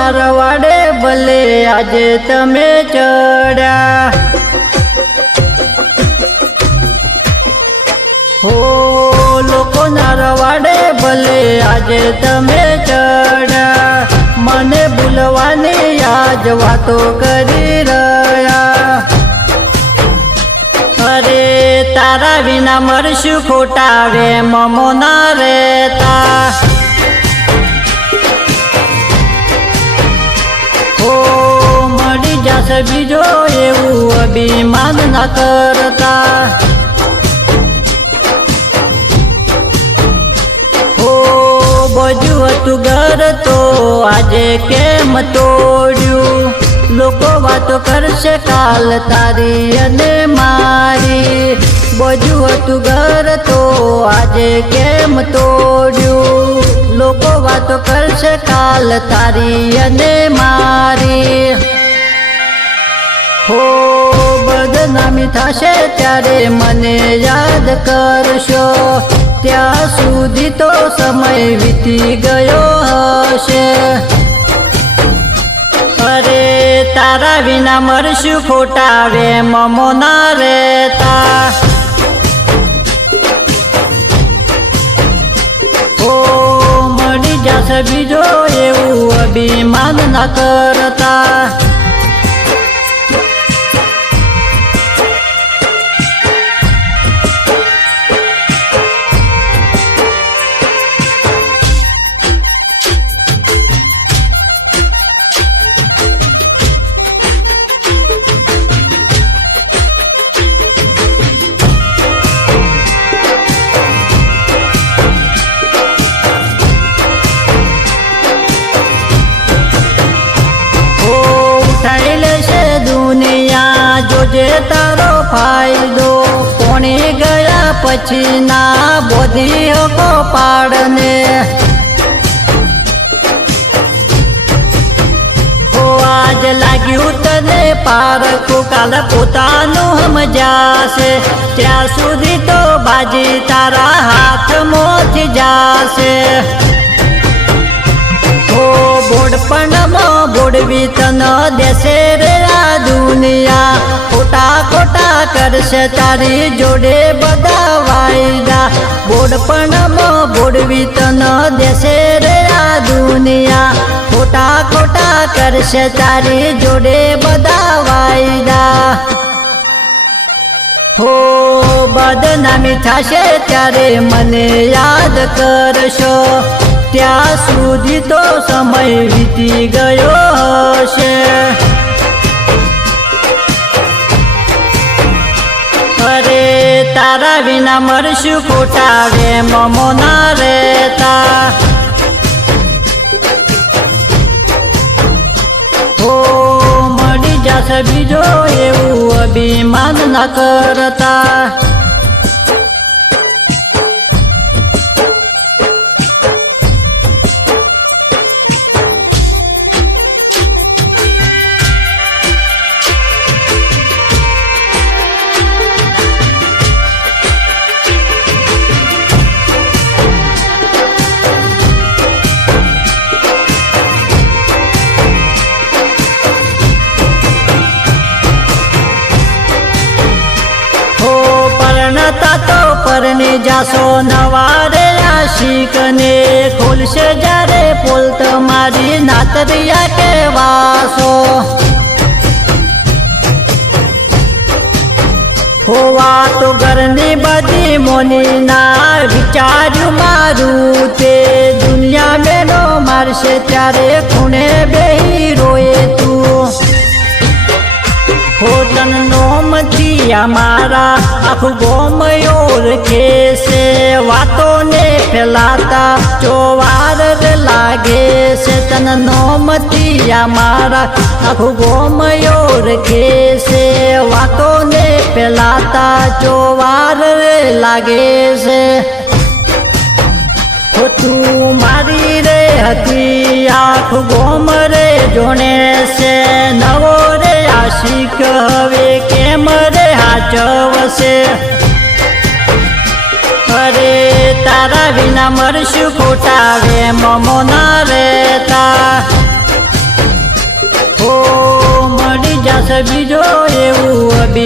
નરવાડે ભલે આજે તમે ચડ્યા, હો લોકો નરવાડે ભલે આજે તમે ચડ્યા, મને ભૂલવાની આજ વાતો કરી રહ્યા. અરે તારા વિના મરશું ખોટા વે મમો ના રહેતા, ઓ મળી જશે બીજો એવું અભિમાન ના કરતા. ઓ બધું હતું ઘર તો આજે કેમ તોડ્યું, લોકો વાતો કરશે કાલ તારી અને મારી. બધું હતું ઘર તો આજે કેમ તોડ્યું, લોકો વાતો કરશે કાલ તારી અને મારી. હો બદનામી થશે ત્યારે મને યાદ કરશો, ત્યાં સુધી તો સમય વીતી ગયો હશે. અરે તારા વિના મરશું ખોટા વે મમો ના રહેતા, ઓ મળી જશે બીજો એવું અભિમાન ના કરતા. જોજે તારો ફાયદો, કોણી ગયા પછી ના બોધી હકો પાડને. ઓ આજ લાગ્યું તને પારખું કાલ પોતાનું સમજાશે, ત્યાં સુધી તો બાજી તારા હાથમાંથી જાશે. ઓ બોડપણમાં બોડવી તન દેશે રે આ દુનિયા, ખોટા ખોટા કરશે તારી જોડે બધા વાયદા. બોડપણમાં બોડવી તન દેશે રે આ દુનિયા, ખોટા ખોટા કરશે તારી જોડે બધા વાયદા. હો બદનામી થશે ત્યારે મને યાદ કરશો, ત્યાં સુધી તો સમય વીતી ગયો હશે. અરે તારા વિના મરશું ખોટા વે મમો ના રહેતા, હો મળી જશે બીજો એવું અભિમાન ના કરતા. તો પરને જાશો નવારે આશિકને, ખોલશે જ્યારે પોલ તમારી નાતરિયા કહેવાશો. હોવા તો ઘરની બધી મોની ના વિચાર્યું મારું તે, દુનિયા બેનો મારશે ત્યારે ખૂણે બેહી રોએ તું. હો તન નોમથી અમારા આખું ગોમ ઓળખે છે, વાતોને ફેલાતા ચોવાર લાગે છે. તન નોમથી અમારા આખું ગોમ ઓળખે છે, વાતોને ફેલાતા ચોવાર લાગે છે. હો તું મારી રે હતી આખું ગોમ રે જોણે છે, નવો રે આશિક હવે કેમ રે હાચવશે. અરે તારા વિના મરશું ખોટા વે મમો ના રહેતા, બીજો એવું